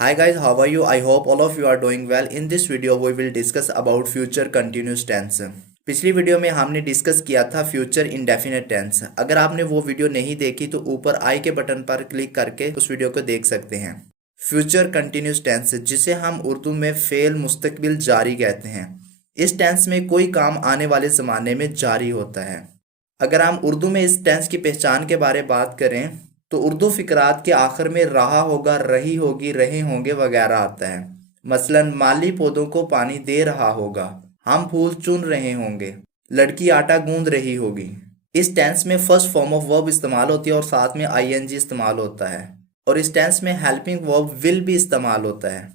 Hi guys, how are you? I hope all of you are doing well. In this video we will discuss about future continuous tense. पिछली video में हमने discuss किया था future indefinite tense. अगर आपने वो video नहीं देखी तो ऊपर आई के बटन पर क्लिक करके उस वीडियो को देख सकते हैं। फ्यूचर कंटिन्यूस टेंस, जिसे हम उर्दू में फेल मुस्तकबिल जारी कहते हैं। इस टेंस में कोई काम आने वाले ज़माने में जारी होता है। अगर हम उर्दू में इस टेंस की पहचान के बारे में बात करें तो उर्दू फिकरात के आखिर में रहा होगा, रही होगी, रहे होंगे वगैरह आता है। मसलन माली पौधों को पानी दे रहा होगा, हम फूल चुन रहे होंगे, लड़की आटा गूंद रही होगी। इस टेंस में फर्स्ट फॉर्म ऑफ वर्ब इस्तेमाल होती है और साथ में आईएनजी इस्तेमाल होता है, और इस टेंस में हेल्पिंग वर्ब विल भी इस्तेमाल होता है।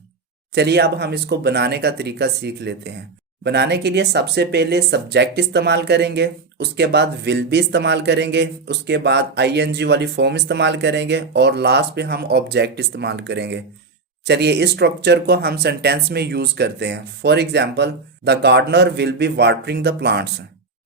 चलिए अब हम इसको बनाने का तरीका सीख लेते हैं। बनाने के लिए सबसे पहले सब्जेक्ट इस्तेमाल करेंगे, उसके बाद विल भी इस्तेमाल करेंगे, उसके बाद आईएनजी वाली फॉर्म इस्तेमाल करेंगे और लास्ट पे हम ऑब्जेक्ट इस्तेमाल करेंगे। चलिए इस स्ट्रक्चर को हम सेंटेंस में यूज करते हैं। For example, the gardener will be watering the plants.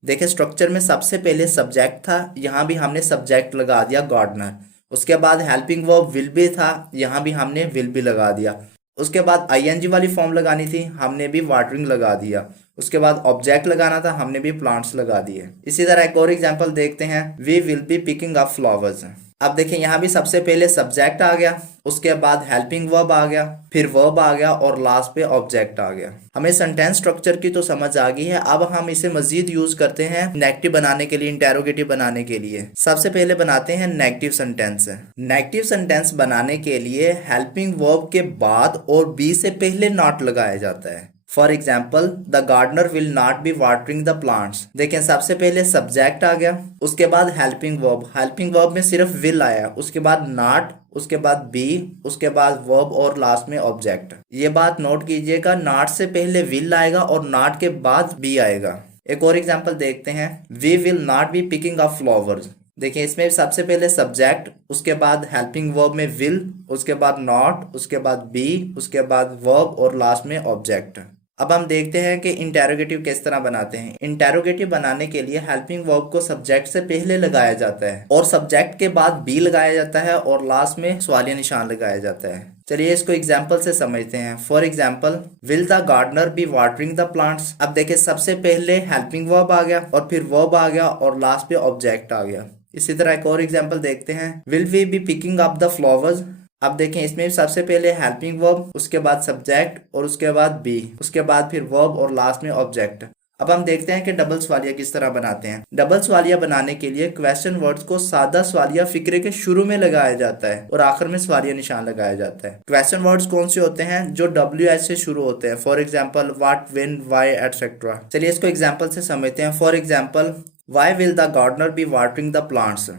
देखिए स्ट्रक्चर में सबसे पहले सब्जेक्ट था, यहाँ भी हमने सब्जेक्ट लगा दिया गार्डनर। उसके बाद हेल्पिंग वर्ब विल बी था, यहाँ भी हमने विल बी लगा दिया। उसके बाद आईएनजी वाली फॉर्म लगानी थी, हमने भी वाटरिंग लगा दिया। उसके बाद ऑब्जेक्ट लगाना था, हमने भी प्लांट्स लगा दिए। इसी तरह एक और एग्जांपल देखते हैं, we will be picking up flowers. अब देखिए यहाँ भी सबसे पहले सब्जेक्ट आ गया, उसके बाद हेल्पिंग वर्ब आ गया, फिर वर्ब आ गया और लास्ट पे ऑब्जेक्ट आ गया। हमें सेंटेंस स्ट्रक्चर की तो समझ आ गई है। अब हम इसे मजीद यूज करते हैं नेगेटिव बनाने के लिए, इंटेरोगेटिव बनाने के लिए। सबसे पहले बनाते हैं नेगेटिव सेंटेंस। नेगेटिव सेंटेंस बनाने के लिए हेल्पिंग वर्ब के बाद और बी से पहले नॉट लगाया जाता है। For example, the gardener will not be watering the plants. देखें सबसे पहले सब्जेक्ट आ गया, उसके बाद हेल्पिंग वर्ब में सिर्फ विल आया, उसके बाद नॉट, उसके बाद बी, उसके बाद वर्ब और लास्ट में ऑब्जेक्ट। ये बात नोट कीजिएगा, नॉट से पहले विल आएगा और नॉट के बाद बी आएगा। एक और एग्जाम्पल देखते हैं, we will not be picking up flowers. देखिए इसमें सबसे पहले सब्जेक्ट, उसके बाद हेल्पिंग वर्ब में विल, उसके बाद नॉट, उसके बाद बी, उसके बाद वर्ब और लास्ट में ऑब्जेक्ट। अब हम देखते हैं कि इंटेरोगेटिव किस तरह बनाते हैं। इंटेरोगेटिव बनाने के लिए हेल्पिंग वर्ब को सब्जेक्ट से पहले लगाया जाता है और सब्जेक्ट के बाद बी लगाया जाता है और लास्ट में सवालिया निशान लगाया जाता है। चलिए इसको एग्जाम्पल से समझते हैं। For example, will the gardener be watering the plants. अब देखिए सबसे पहले हेल्पिंग वर्ब आ गया और फिर वर्ब आ गया और लास्ट पे ऑब्जेक्ट आ गया। इसी तरह एक और एग्जाम्पल देखते हैं, will we be picking up the flowers. अब देखें इसमें सबसे पहले हेल्पिंग वर्ब, उसके बाद सब्जेक्ट और उसके बाद बी, उसके बाद फिर वर्ब और लास्ट में ऑब्जेक्ट। अब हम देखते हैं कि डबल सवालिया किस तरह बनाते हैं। डबल सवालिया बनाने के लिए क्वेश्चन वर्ड्स को सादा सवालिया फिक्रे के शुरू में लगाया जाता है और आखिर में सवालिया निशान लगाया जाता है। क्वेश्चन वर्ड्स कौन से होते हैं? जो WH से शुरू होते हैं। For example, what, when, why etcetera. चलिए इसको एग्जाम्पल से समझते हैं। For example, why will the gardener be watering the plants.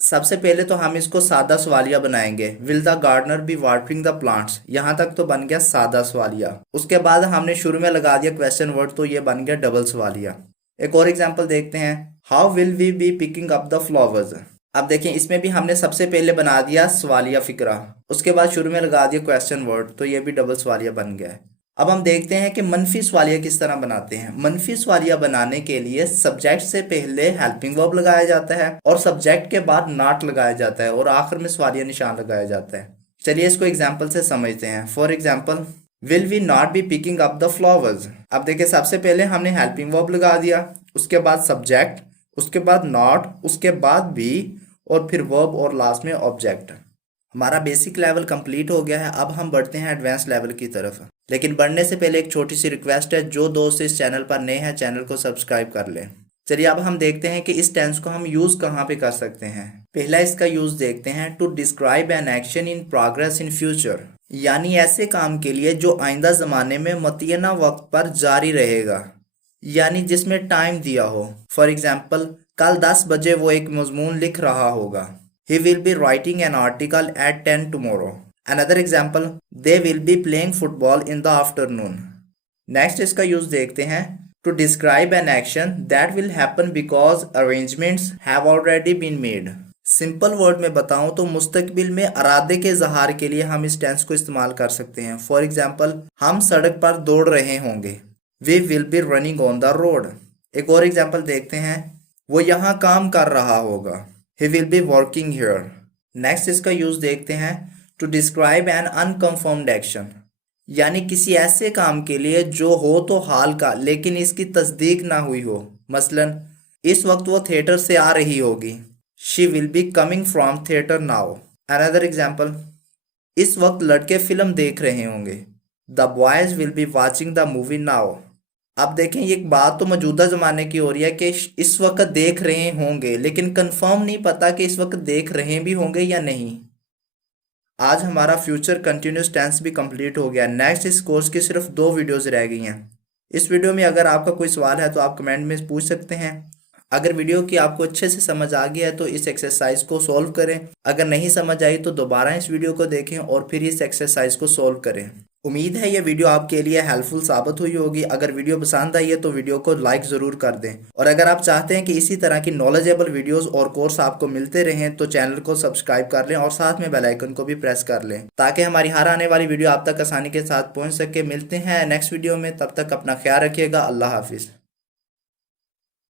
सबसे पहले तो हम इसको सादा सवालिया बनाएंगे, will the gardener be watering the plants. यहाँ तक तो बन गया सादा सवालिया। उसके बाद हमने शुरू में लगा दिया क्वेश्चन वर्ड, तो ये बन गया डबल सवालिया। एक और एग्जांपल देखते हैं, how will we be picking up the flowers. अब देखें इसमें भी हमने सबसे पहले बना दिया सवालिया फिक्रा, उसके बाद शुरू में लगा दिया क्वेश्चन वर्ड, तो ये भी डबल सवालिया बन गया है। अब हम देखते हैं कि मनफी सवालिया किस तरह बनाते हैं। मनफी सवालिया बनाने के लिए सब्जेक्ट से पहले हेल्पिंग वर्ब लगाया जाता है और सब्जेक्ट के बाद नॉट लगाया जाता है और आखिर में सवालिया निशान लगाया जाता है। चलिए इसको एग्जाम्पल से समझते हैं। For example, will we not be picking up the flowers. अब देखिए सबसे पहले हमने हेल्पिंग वर्ब लगा दिया, उसके बाद सब्जेक्ट, उसके बाद नॉट, उसके बाद बी और फिर वर्ब और लास्ट में ऑब्जेक्ट। हमारा बेसिक लेवल कंप्लीट हो गया है। अब हम बढ़ते हैं एडवांस लेवल की तरफ। लेकिन बढ़ने से पहले एक छोटी सी रिक्वेस्ट है, जो दोस्त इस चैनल पर नए हैं चैनल को सब्सक्राइब कर लें। चलिए अब हम देखते हैं कि इस टेंस को हम यूज कहाँ पे कर सकते हैं। पहला इसका यूज देखते हैं, to describe an action in progress in future, यानी ऐसे काम के लिए जो आइंदा जमाने में मुतय्यना वक्त पर जारी रहेगा, यानी जिसमें टाइम दिया हो। फॉर एग्जाम्पल, कल 10 बजे वो एक मजमून लिख रहा होगा। He will be writing an article at 10 tomorrow. Another example, they will be playing football in the afternoon. Next इसका यूज देखते हैं, to describe an action that will happen because arrangements have already been made. Simple word में बताऊं तो मुस्तकबिल में इरादे के इजहार के लिए हम इस टेंस को इस्तेमाल कर सकते हैं। फॉर एग्जाम्पल, हम सड़क पर दौड़ रहे होंगे। We will be running on the road. एक और एग्जाम्पल देखते हैं, वो यहाँ काम कर रहा होगा। He will be working here. Next इसका यूज देखते हैं, to describe an unconfirmed action, यानी किसी ऐसे काम के लिए जो हो तो हाल का लेकिन इसकी तस्दीक ना हुई हो। मसलन इस वक्त वो थिएटर से आ रही होगी, she will be coming from theatre now. Another example, इस वक्त लड़के फिल्म देख रहे होंगे, the boys will be watching the movie now. अब देखें, ये एक बात तो मौजूदा ज़माने की हो रही है कि इस वक्त देख रहे होंगे, लेकिन कंफर्म नहीं पता कि इस वक्त देख रहे भी होंगे या नहीं। आज हमारा फ्यूचर कंटिन्यूस टेंस भी कंप्लीट हो गया। नेक्स्ट इस कोर्स की सिर्फ 2 वीडियोस रह गई हैं। इस वीडियो में अगर आपका कोई सवाल है तो आप कमेंट में पूछ सकते हैं। अगर वीडियो की आपको अच्छे से समझ आ गया है तो इस एक्सरसाइज को सॉल्व करें। अगर नहीं समझ आई तो दोबारा इस वीडियो को देखें और फिर इस एक्सरसाइज को सॉल्व करें। उम्मीद है ये वीडियो आपके लिए हेल्पफुल साबित हुई होगी। अगर वीडियो पसंद आई है तो वीडियो को लाइक ज़रूर कर दें, और अगर आप चाहते हैं कि इसी तरह की नॉलेजेबल वीडियोस और कोर्स आपको मिलते रहें तो चैनल को सब्सक्राइब कर लें और साथ में बेल आइकन को भी प्रेस कर लें, ताकि हमारी हर आने वाली वीडियो आप तक आसानी के साथ पहुंच सके। मिलते हैं नेक्स्ट वीडियो में, तब तक अपना ख्याल रखिएगा। अल्लाह हाफिज़।